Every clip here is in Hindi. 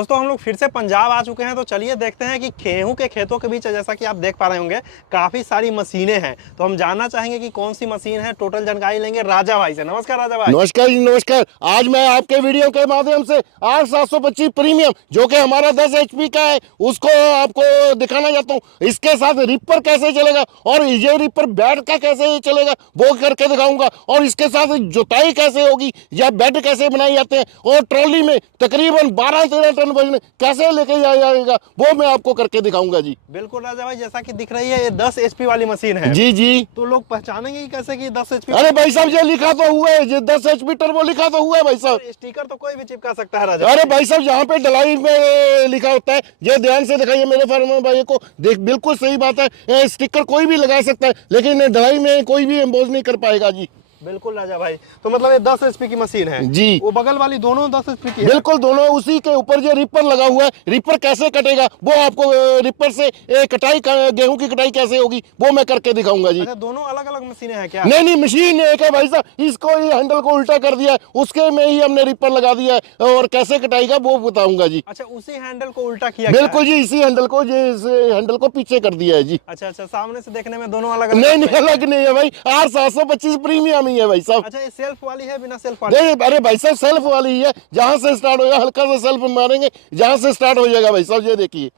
दोस्तों हम लोग फिर से पंजाब आ चुके हैं, तो चलिए देखते हैं कि गेहूं के खेतों के बीच जैसा कि आप देख पा रहे होंगे काफी सारी मशीनें हैं। तो हम जानना चाहेंगे कि कौन सी मशीन है, टोटल जानकारी लेंगे राजा भाई से। नमस्कार राजा भाई। नमस्कार जी, नमस्कार। आज मैं आपके वीडियो के माध्यम से R725 प्रीमियम जो कि हमारा 10 HP का है उसको आपको दिखाना चाहता हूँ। इसके साथ रिपर कैसे चलेगा और ये रिपर बेड का कैसे चलेगा वो करके दिखाऊंगा, और इसके साथ जुताई कैसे होगी या बेड कैसे बनाए जाते हैं, और ट्रॉली में तकरीबन 12-13 टन वजन कैसे लेके जाया जाएगा वो मैं आपको करके दिखाऊंगा जी। बिल्कुल राजा भाई, जैसा कि दिख रही है ये 10 HP वाली मशीन है। जी जी। तो लोग पहचानेंगे कि कैसे कि 10 HP? अरे भाई साहब ये लिखा तो हुआ है, ये 10 HP टर्बो लिखा तो हुआ है भाई साहब। स्टिकर तो कोई भी चिपका सकता है राजा। अरे भाई साहब यहाँ पे डलाई में लिखा होता है, ये ध्यान से दिखाइए मेरे फार्मर भाई को। देख बिल्कुल सही बात है, स्टिकर कोई भी लगा सकता है लेकिन डलाई में कोई भी एम्बोज नहीं कर पाएगा जी। बिल्कुल राजा भाई, तो मतलब ये 10 HP की मशीन है जी। वो बगल वाली दोनों 10 HP की है? बिल्कुल दोनों। उसी के ऊपर जो रिपर लगा हुआ है, रिपर कैसे कटेगा वो आपको, रिपर से कटाई गेहूं की कटाई कैसे होगी वो मैं करके दिखाऊंगा जी। अच्छा, दोनों अलग अलग मशीनें हैं क्या? नहीं, मशीन एक है भाई साहब। इसको ये हैंडल को उल्टा कर दिया है, उसके में ही हमने रिपर लगा दिया है, और कैसे कटाएगा वो बताऊंगा जी। अच्छा, उसी हैंडल को उल्टा किया? बिल्कुल जी, इसी हैंडल को, इस हैंडल को पीछे कर दिया है जी। अच्छा, सामने से देखने में दोनों अलग नहीं अलग नहीं है भाई, R725 प्रीमियम ही है भाई साहब। अच्छा, ये सेल्फ वाली है बिना सेल्फ वाली? नहीं अरे भाई साहब सेल्फ वाली ही है, जहां से स्टार्ट होगा हल्का सा सेल्फ मारेंगे, जहां से स्टार्ट हो जाएगा भाई साहब। ये देखिए,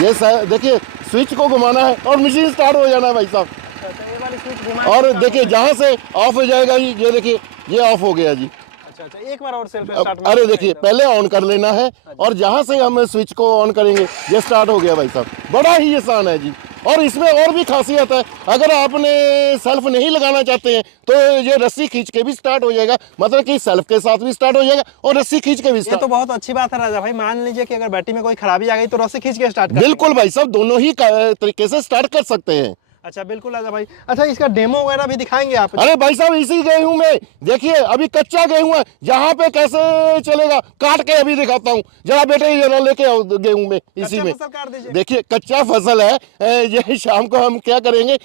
ये देखिए स्विच को घुमाना है और मशीन स्टार्ट हो जाना है भाई साहब। अच्छा, ये वाली स्विच घुमा और देखिए जहां से ऑफ हो जाएगा जी, ये देखिए ये ऑफ हो गया जी। अच्छा, एक बार और सेल्फ स्टार्ट। अरे देखिए पहले ऑन कर लेना है और जहां से हम स्विच को ऑन करेंगे ये स्टार्ट हो गया भाई साहब। बड़ा ही आसान है जी। और इसमें और भी खासियत है, अगर आपने सेल्फ नहीं लगाना चाहते हैं तो ये रस्सी खींच के भी स्टार्ट हो जाएगा, मतलब कि सेल्फ के साथ भी स्टार्ट हो जाएगा और रस्सी खींच के भी स्टार्ट। ये तो बहुत अच्छी बात है राजा भाई। मान लीजिए कि अगर बैटरी में कोई खराबी आ गई तो रस्सी खींच के स्टार्ट कर? बिल्कुल भाई साहब, दोनों ही तरीके से स्टार्ट कर सकते हैं। अच्छा बिल्कुल राजा भाई। अच्छा, इसका डेमो वगैरह भी दिखाएंगे आप? अरे भाई साहब इसी गेहूं में देखिए, अभी कच्चा गेहूं है, यहाँ पे कैसे चलेगा काट के अभी दिखाता हूँ। जरा बेटे ये लेके आओ गेहूं में, इसी में देखिए कच्चा फसल है। ये शाम को हम क्या करेंगे,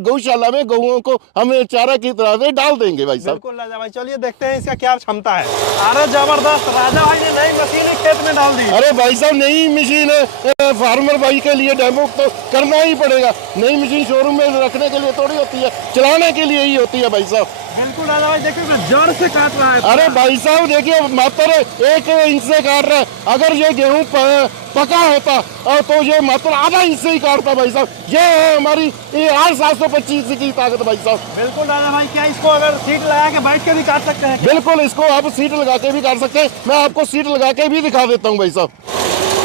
गौशाला में गौओं को हम चारा की तरह से डाल देंगे भाई साहब। बिल्कुल राजा भाई, चलिए देखते हैं इसका क्या क्षमता है। अरे जबरदस्त, राजा भाई ने नई मशीन खेत में डाल दी। अरे भाई साहब नई मशीन है, फार्मर भाई के लिए डेमो तो करना ही पड़ेगा। नई मशीन शोरूम में रखने के लिए थोड़ी होती है, चलाने के लिए ही होती है भाई साहब। बिल्कुल राजा भाई, देखिए जड़ से काट रहा है। अरे भाई साहब देखिए मात्र 1 इंच से काट रहा है। अगर ये गेहूं पका होता तो ये मात्र आधा इंच से ही काटता भाई साहब। ये है हमारी R725 की ताकत भाई साहब। बिल्कुल राजा भाई, क्या इसको अगर सीट लगा के बैठ के भी काट सकते हैं? बिल्कुल, इसको आप सीट लगा के भी काट सकते हैं। मैं आपको सीट लगा के भी दिखा देता हूँ भाई साहब।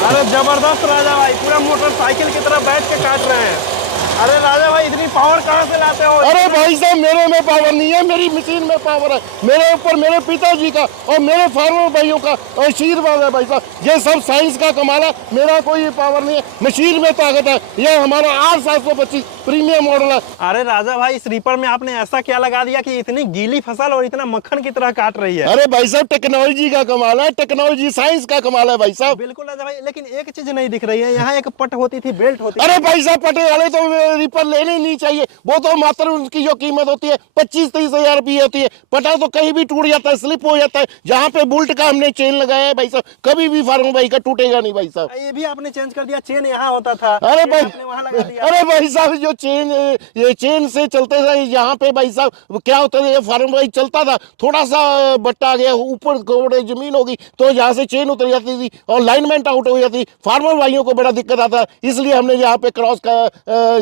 अरे जबरदस्त राजा भाई, पूरा मोटरसाइकिल की तरह बैठ के काट रहे हैं। अरे राजा भाई, इतनी पावर कहाँ से लाते हो? अरे भाई साहब मेरे में पावर नहीं है, मेरी मशीन में पावर है। मेरे ऊपर मेरे पिताजी का और मेरे फार्मर भाइयों का आशीर्वाद है भाई साहब। ये सब साइंस का कमाल है, मेरा कोई पावर नहीं है, मशीन में ताकत है। ये हमारा R725 प्रीमियम मॉडल है। अरे राजा भाई, इस रीपर में आपने ऐसा क्या लगा दिया कि इतनी गीली फसल और इतना मक्खन की तरह काट रही है? अरे भाई साहब टेक्नोलॉजी का कमाल है, टेक्नोलॉजी साइंस का कमाल है भाई साहब। बिल्कुल राजा भाई, लेकिन एक चीज नहीं दिख रही है, यहाँ एक पट होती थी, बेल्ट होती थी। अरे भाई साहब पटे वाले तो रिपर लेने नहीं चाहिए, वो तो मात्र उनकी जो कीमत होती है 25-30 हजार रुपये होती है। पटा तो कहीं भी टूट जाता है, स्लिप हो जाता है। जहाँ पे बुल्ट का हमने चेन लगाया है भाई साहब, कभी भी फार्मर भाई का टूटेगा नहीं भाई साहब। ये भी आपने चेंज कर दिया, चेन यहाँ होता था, अरे भाई, वहाँ लगा दिया। अरे भाई साहब जो ये चेन से चलते थे यहाँ पे भाई साहब, क्या होता था, ये फार्मर भाई चलता था, थोड़ा सा बट्टा आ गया ऊपर जमीन होगी तो यहाँ से चेन उतर जाती थी और लाइनमेंट आउट हो जाती, फार्मर भाइयों को बड़ा दिक्कत आता, इसलिए हमने यहाँ पे क्रॉस का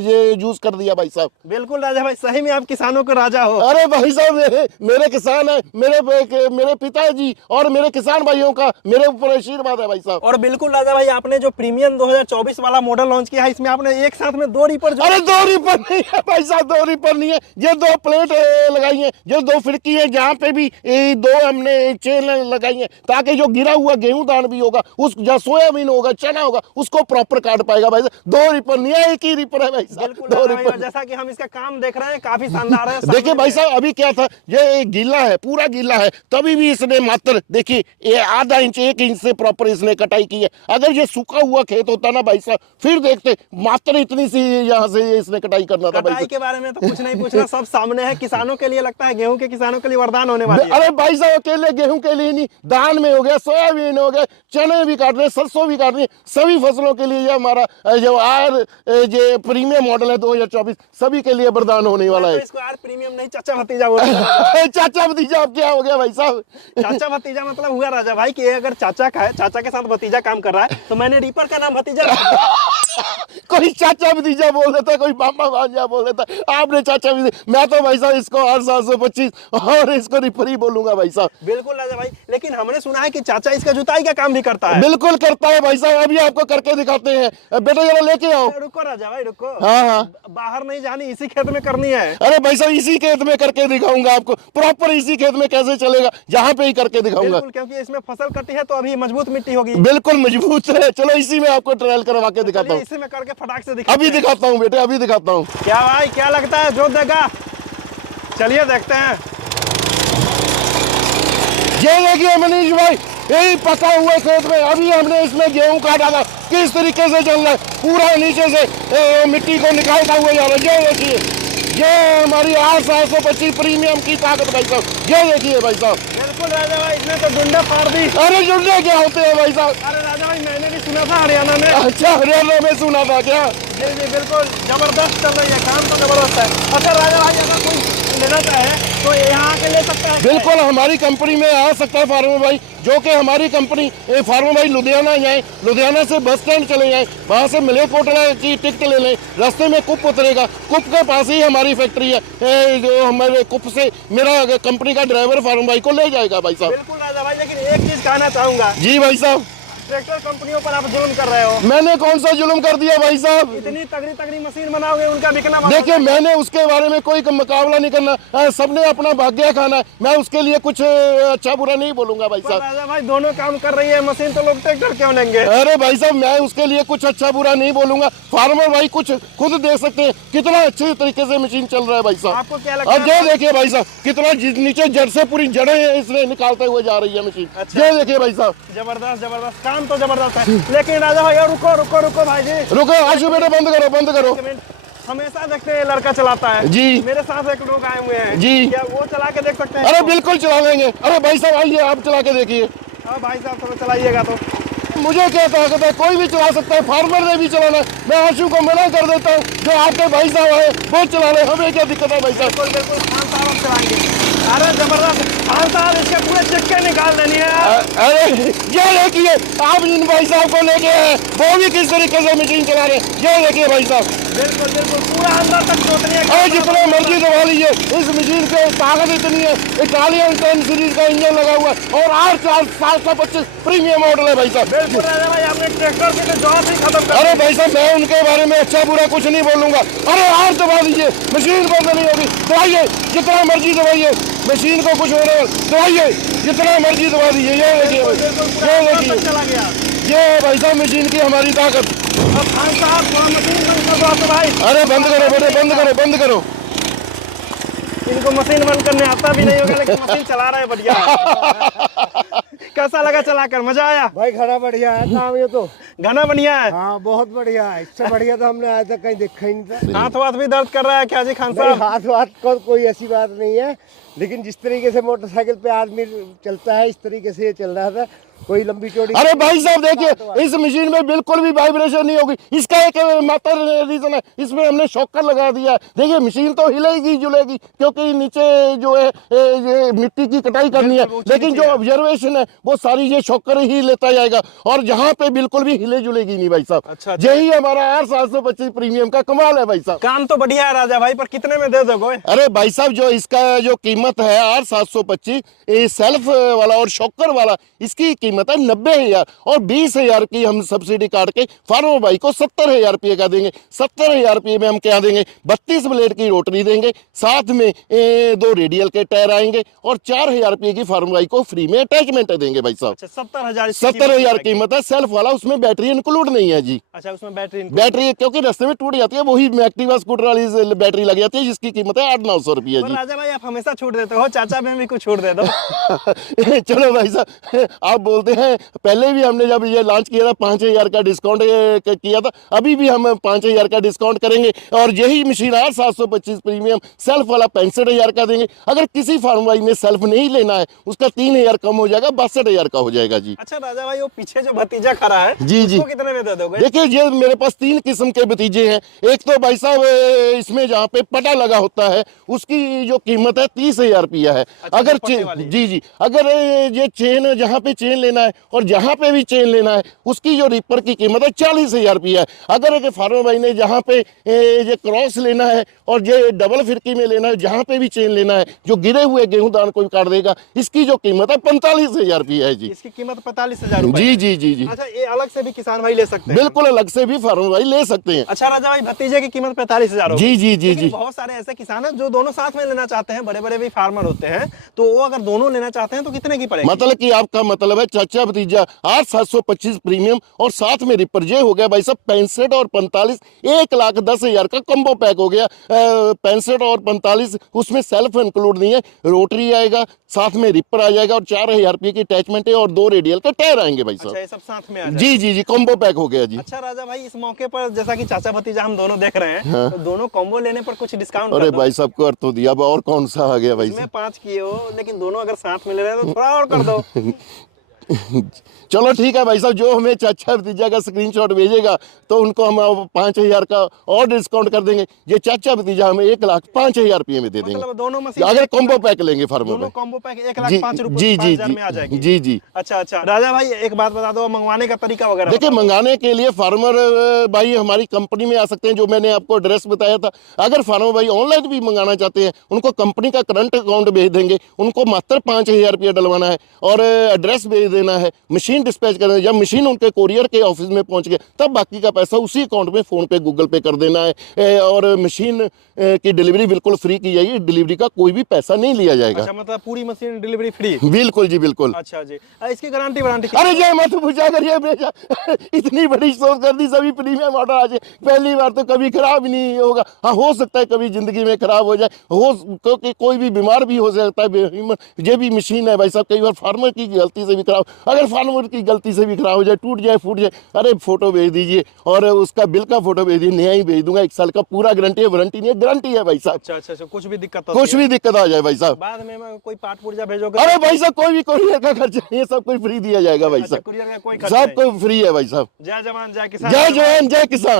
ये यूज कर दिया भाई साहब। बिल्कुल राजा भाई, सही में आप किसानों के राजा हो। अरे भाई साहब मेरे किसान है, मेरे पिताजी और मेरे किसान भाइयों का मेरे ऊपर आशीर्वाद है भाई साहब। और बिल्कुल राजा भाई, आपने जो प्रीमियम 2024 वाला मॉडल लॉन्च किया है, इसमें आपने एक साथ में 2 रीपर अरे 2 रीपर नहीं है भाई साहब, 2 रीपर नहीं है, ये 2 प्लेट लगाई है, ये 2 फिरकी है, जहाँ पे भी 2 हमने चेन लगाई है ताकि जो गिरा हुआ गेहूं दान भी होगा, उस जहाँ सोयाबीन होगा, चना होगा, उसको प्रॉपर काट पाएगा भाई साहब। 2 रीपर नहीं है, एक ही रीपर है भाई साहब। साहब, बिल्कुल 2 राजा भाई, और रिपर। जैसा कि हम इसका काम देख रहे हैं काफी शानदार है। देखिए भाई साहब, अभी क्या था, ये गीला है, पूरा गीला है, तभी भी इसने मात्र देखिए ये आधा इंच 1 इंच से प्रॉपर इसने कटाई की है। अगर ये सूखा हुआ खेत होता ना भाई साहब, फिर देखते मात्र इतनी सी यहाँ से इसने कटाई करना था भाई कटाई साहब। के बारे में तो कुछ नहीं पूछना, सब सामने है। किसानों के लिए लगता है, गेहूं के किसानों के लिए वरदान होने वाली है। अरे भाई साहब, अकेले गेहूं के लिए नहीं, धान में हो गया, सोयाबीन हो गया, चने भी काट रहे हैं, सरसों भी काट रहे हैं, सभी फसलों के लिए ये हमारा जो ये प्रीमियम मॉडल है 2024 सभी के लिए वरदान होने वाला तो है। इसको यार प्रीमियम नहीं, चाचा भतीजा बोल रहे हैं। चाचा भतीजा अब क्या हो गया भाई साहब? चाचा भतीजा मतलब हुआ राजा भाई कि अगर चाचा का है, चाचा के साथ भतीजा काम कर रहा है, तो मैंने रीपर का नाम भतीजा रखा है। कोई चाचा भतीजा बोल देता है, कोई मामा भांजा बोल देता है, आपने चाचा भतीजा। मैं तो भाई साहब इसको 8,725 और इसको रिपर ही बोलूंगा भाई साहब। बिल्कुल राजा भाई, लेकिन हमने सुना है कि चाचा इसका जुताई का काम भी करता है। बिल्कुल करता है भाई साहब, अभी आपको करके दिखाते हैं। बेटा जरा लेके आओ। रुको राजा भाई रुको, हाँ हाँ, बाहर नहीं जानी, इसी खेत में करनी है। अरे भाई साहब इसी खेत में करके दिखाऊंगा आपको, प्रॉपर इसी खेत में कैसे चलेगा, यहाँ पे ही करके दिखाऊंगा। बिल्कुल, क्योंकि इसमें फसल कटी है तो अभी मजबूत मिट्टी होगी। बिल्कुल मजबूत है। चलो इसी में आपको ट्रायल करवा के दिखाता चलिए हूँ। इसी में करके फटाक से दिखा। अभी दिखाता हूँ बेटे, अभी दिखाता हूँ। क्या भाई, क्या लगता है जो देगा? चलिए देखते हैं। ये देखिए मनीष भाई, यही पका हुए खेत में अभी हमने इसमें गेहूं काटा था, किस तरीके से चल रहा है, पूरा नीचे से मिट्टी को निकालता हुआ जा रहा है। ये देखिए, ये हमारी 8,725 प्रीमियम की ताकत भाई साहब। ये देखिए भाई साहब। बिल्कुल राजा भाई, इसने तो डुंडा फाड़ दी। अरे जुड़ने क्या होते हैं भाई साहब? अरे राजा भाई, मैंने भी सुना था हरियाणा में। अच्छा, हरियाणा में सुना था क्या? जी जी बिल्कुल, जबरदस्त चल रही है, काम तो जबरदस्त है। अच्छा राजा भाई, अगर कोई लेना चाहे तो यहाँ आके ले सकता है? बिल्कुल हमारी कंपनी में आ सकता है फार्मर भाई, जो कि हमारी कंपनी फार्मर भाई लुधियाना जाए, लुधियाना से बस स्टैंड चले जाए, वहाँ से मलेरकोटला की टिकट ले लें, रास्ते में कुप उतरेगा, कुप के पास ही हमारी फैक्ट्री है। जो हमारे कुप से मेरा कंपनी का ड्राइवर फार्मर भाई को ले जाएगा भाई साहब। बिल्कुल राजा भाई, लेकिन एक चीज कहना चाहूंगा, जी भाई साहब। ट्रैक्टर कंपनियों पर आप जुल्म कर रहे हो। मैंने कौन सा जुल्म कर दिया भाई साहब? इतनी तगड़ी तगड़ी मशीन बनाओगे, उनका बिकना बंद हो देखिए जाएगा। मैंने उसके बारे में कोई मुकाबला नहीं करना, सबने अपना भाग्य खाना है, मैं उसके लिए कुछ अच्छा बुरा नहीं बोलूंगा भाई पर साहब। राजा भाई, दोनों काम कर रही है मशीन, तो लोग ट्रैक्टर क्यों लेंगे? अरे भाई साहब, मैं उसके लिए कुछ अच्छा बुरा नहीं बोलूंगा। फार्मर भाई कुछ खुद देख सकते हैं कितना अच्छे तरीके से मशीन चल रहा है भाई साहब। आपको क्या लगता अब है? ये देखिए भाई साहब, कितना नीचे जड़ से पूरी जड़ें इसने निकालते हुए जा रही है मशीन। अच्छा। ये देखिए भाई साहब। जबरदस्त जबरदस्त, काम तो जबरदस्त है। लेकिन राजा भाई, रुको रुको रुको भाई जी, रुको आशु बेटा, बंद करो बंद करो। एक मिनट। हमेशा देखते हैं लड़का चलाता है जी। मेरे साथ एक लोग आए हुए हैं जी। क्या वो चला के देख सकते हैं? अरे बिल्कुल चला लेंगे। अरे भाई साहब आइए, आप चला के देखिए। हाँ भाई साहब, थोड़ा चलाइएगा तो। मुझे क्या ताकत है, कोई भी चला सकता है, फार्मर ने भी चलाना है। मैं आशु को मना कर देता हूँ, जो आपके भाई साहब है वो चला ले, हमें क्या दिक्कत है भाई साहब? बिल्कुल बिल्कुल, खान साहब अब चलाएंगे। अरे जबरदस्त, खान साहब इसके पूरे चिक्के निकाल देनी है यार। अरे ये देखिए, आप इन भाई साहब को लेके आए, वो भी किस तरीके से मशीन चला रहे हैं। ये देखिए भाई साहब। बिल्कुल बिल्कुल, पूरा अंदर तक सोचनी है। और जितना मर्जी दबा लीजिए, इस मशीन की ताकत इतनी है। इटालियन 10 सीरीज का इंजन लगा हुआ है और 8,725 प्रीमियम मॉडल है भाई साहब। बिल्कुल राजा भाई, आपने ट्रैक्टर की तो जॉब ही खत्म कर अरे भाई साहब, मैं उनके बारे में अच्छा बुरा कुछ नहीं बोलूंगा। अरे और दबा दीजिए, मशीन बंद नहीं होगी, दबाइए जितना मर्जी दबाइए, मशीन को कुछ होने वाला, दबाइए जितना मर्जी दबा दीजिए। ये देखिए भाई, ये देखिए, चला गया। ये भाई साहब मशीन की हमारी ताकत। अब खान साहब थोड़ा मशीन बंद कर दो तो भाई। अरे बंद करो बेटे, बंद करो बंद करो। इनको मशीन बंद करने आता भी नहीं होगा, लेकिन मशीन चला रहे हैं बढ़िया। कैसा लगा चलाकर, मजा आया? भाई घना बढ़िया है काम, ये तो गाना बढ़िया है। हाँ बहुत बढ़िया है, इससे बढ़िया तो हमने आज तक कहीं देखा ही नहीं था। हाथ वाथ भी दर्द कर रहा है क्या जी खान भाई साहब? हाथ वाथ को कोई ऐसी बात नहीं है, लेकिन जिस तरीके से मोटरसाइकिल पे आदमी चलता है, इस तरीके से ये चल रहा था, कोई लंबी चौड़ी। अरे भाई साहब देखिए, इस मशीन में बिल्कुल भी वाइब्रेशन नहीं होगी। इसका एक मात्र रीजन है, इसमें हमने शॉकर लगा दिया है। देखिए मशीन तो हिलेगी जुलेगी, क्योंकि नीचे जो है ये मिट्टी की कटाई करनी है, लेकिन जो ऑब्जर्वेशन है वो सारी ये शॉकर ही लेता जाएगा, और यहाँ पे बिल्कुल भी हिले जुलेगी नहीं भाई साहब। अच्छा। यही हमारा 8,725 प्रीमियम का कमाल है भाई साहब। काम तो बढ़िया है राजा भाई, पर कितने में दे दोगे? अरे भाई साहब, जो इसका जो कीमत है 8,725, ये सेल्फ वाला और शॉकर वाला, इसकी कीमत है 90,000 और 20,000 की हम सब्सिडी काट के फार्मर भाई को 70,000 रुपये का देंगे। 70,000 रुपये में हम क्या देंगे, 32 ब्लेड की रोटरी देंगे, साथ में 2 रेडियल के टायर आएंगे और 4,000 रुपये की फार्मर भाई को फ्री में अटैचमेंट देंगे भाई साहब। 70,000 कीमत है, सेल्फ वाला, उसमें बैटरी इंक्लूड नहीं है जी। अच्छा, उसमें बैटरी क्योंकि रास्ते में टूट जाती है, वही एक्टिवा स्कूटर वाली बैटरी लग जाती है जिसकी कीमत है 800-900 रुपये जी। राजा भाई आप हमेशा छूट देते हो, चाचा में भी कुछ छूट दे दो। चलो भाई साहब, आप बोलते हैं, पहले भी हमने जब ये लॉन्च किया था 5,000 का डिस्काउंट किया था, अभी भी हम 5,000 का डिस्काउंट करेंगे और यही मशीन 725 प्रीमियम सेल्फ वाला 65,000 का देंगे। अगर किसी फार्म भाई ने सेल्फ नहीं लेना है उसका 3,000 कम हो जाएगा, 62,000 का हो जाएगा जी। अच्छा राजा भाई, वो पीछे जो भतीजा खड़ा है जी जी, उसको कितने में दे दोगे? देखिए ये मेरे पास 3 किस्म के भतीजे हैं। एक तो भाई साहब इसमें जहाँ पे पटा लगा होता है उसकी जो कीमत है 30,000 रुपया है। अच्छा, अगर जी जी, अगर ये चेन, जहाँ पे चेन लेना है और जहाँ पे भी चेन लेना है उसकी जो रिपर की कीमत है 40,000 रुपया है। अगर एक फार्मर भाई ने जहाँ पे ये क्रॉस लेना है और ये डबल फिरकी में लेना है, जहाँ पे भी चेन लेना है, जो गिरे हुए गेहूं दान को भी काट देगा, इसकी जो कीमत है 45,000 रुपया है जी। इसकी कीमत 45,000 जी जी जी जी। अच्छा, ये अलग से भी किसान भाई ले सकते हैं? बिल्कुल अलग से भी फार्मर भाई ले सकते हैं। अच्छा राजा भाई, भतीजे की कीमत 45,000 जी जी जी जी। बहुत सारे ऐसे किसान हैं जो दोनों साथ में लेना चाहते हैं, बड़े बड़े भी फार्मर होते हैं, तो वो अगर दोनों लेना चाहते हैं तो कितने की पड़ेगी? मतलब कि आपका मतलब है चाचा भतीजा 8,725 प्रीमियम और साथ में रिपर, ये हो गया भाई साहब 65 और 45, 1,10,000 का कम्बो पैक हो गया। 65 और 45, उसमें सेल्फ इंक्लूड नहीं है, रोटरी आएगा, साथ में रिपर आ जाएगा और 4,000 रुपये की अटैचमेंट है और 2 रेडियल के टायर आएंगे भाई साहब। अच्छा, ये सब साथ में आ जाएगा? जी जी जी, कॉम्बो पैक हो गया जी। अच्छा राजा भाई, इस मौके पर जैसा कि चाचा भतीजा हम दोनों देख रहे हैं, तो दोनों कॉम्बो लेने पर कुछ डिस्काउंट? अरे भाई साहब को अर्थ तो दिया, अब और कौन सा आ गया भाई साहब? 5 किए हो, लेकिन दोनों अगर साथ में ले रहे हैं तो थोड़ा और कर दो। चलो ठीक है भाई साहब, जो हमें चाचा भतीजा का स्क्रीनशॉट भेजेगा तो उनको हम 5,000 का और डिस्काउंट कर देंगे। ये चाचा भतीजा हमें 1,05,000 रुपये में दे देंगे, मतलब दोनों मशीन अगर कॉम्बो पैक लेंगे फार्मर दोनों में। कॉम्बो पैक जी 1,05,000 में आ जाएगी। जी जी। अच्छा अच्छा राजा भाई, एक बात बता दो, मंगवाने का तरीका वगैरह? देखिए, मंगाने के लिए फार्मर भाई हमारी कंपनी में आ सकते हैं, जो मैंने आपको एड्रेस बताया था। अगर फार्मर भाई ऑनलाइन भी मंगाना चाहते हैं, उनको कंपनी का करंट अकाउंट भेज देंगे, उनको मात्र 5,000 रुपया डलवाना है और एड्रेस भेज देना है, मशीन डिस्पैच करना है। जब मशीन उनके कोरियर के ऑफिस में पहुंच गए तब बाकी का पैसा उसी अकाउंट में फोन पे गूगल पे कर देना है और मशीन की डिलीवरी बिल्कुल फ्री की जाएगी, डिलीवरी का कोई भी पैसा नहीं लिया जाएगा। अच्छा, मतलब पूरी मशीन डिलीवरी फ्री? बिल्कुल जी बिल्कुल। अच्छा जी, इसकी गारंटी वारंटी? अरे ये मत पूछा करिए बेटा, इतनी बड़ी सोच कर दी, सभी प्रीमियम ऑर्डर आ जाए, पहली बार तो कभी खराब नहीं होगा। हाँ, हो सकता है कभी जिंदगी में खराब हो जाए, क्योंकि कोई भी बीमार भी हो सकता है। ये भी मशीन है भाई साहब, कई बार फार्मर की गलती से भी खराब, अगर फार्मर की गलती से भी खराब हो जाए, टूट जाए, फूट जाए, अरे फोटो भेज दीजिए और उसका बिल का फोटो भेज दीजिए, नया ही भेज दूंगा। 1 साल का पूरा गारंटी है, वारंटी नहीं है, गारंटी है भाई साहब। अच्छा अच्छा, कुछ भी दिक्कत आ जाए भाई साहब, बाद में कोई पार्ट पुर्जा भेजोगे? अरे भाई साहब, कोई भी कोरियर का खर्चा नहीं है, सब कुछ फ्री दिया जाएगा भाई साहब, कुरियर का कोई खर्चा सब कुछ फ्री है भाई साहब। जय जवान जय किसान। जय जवान जय किसान।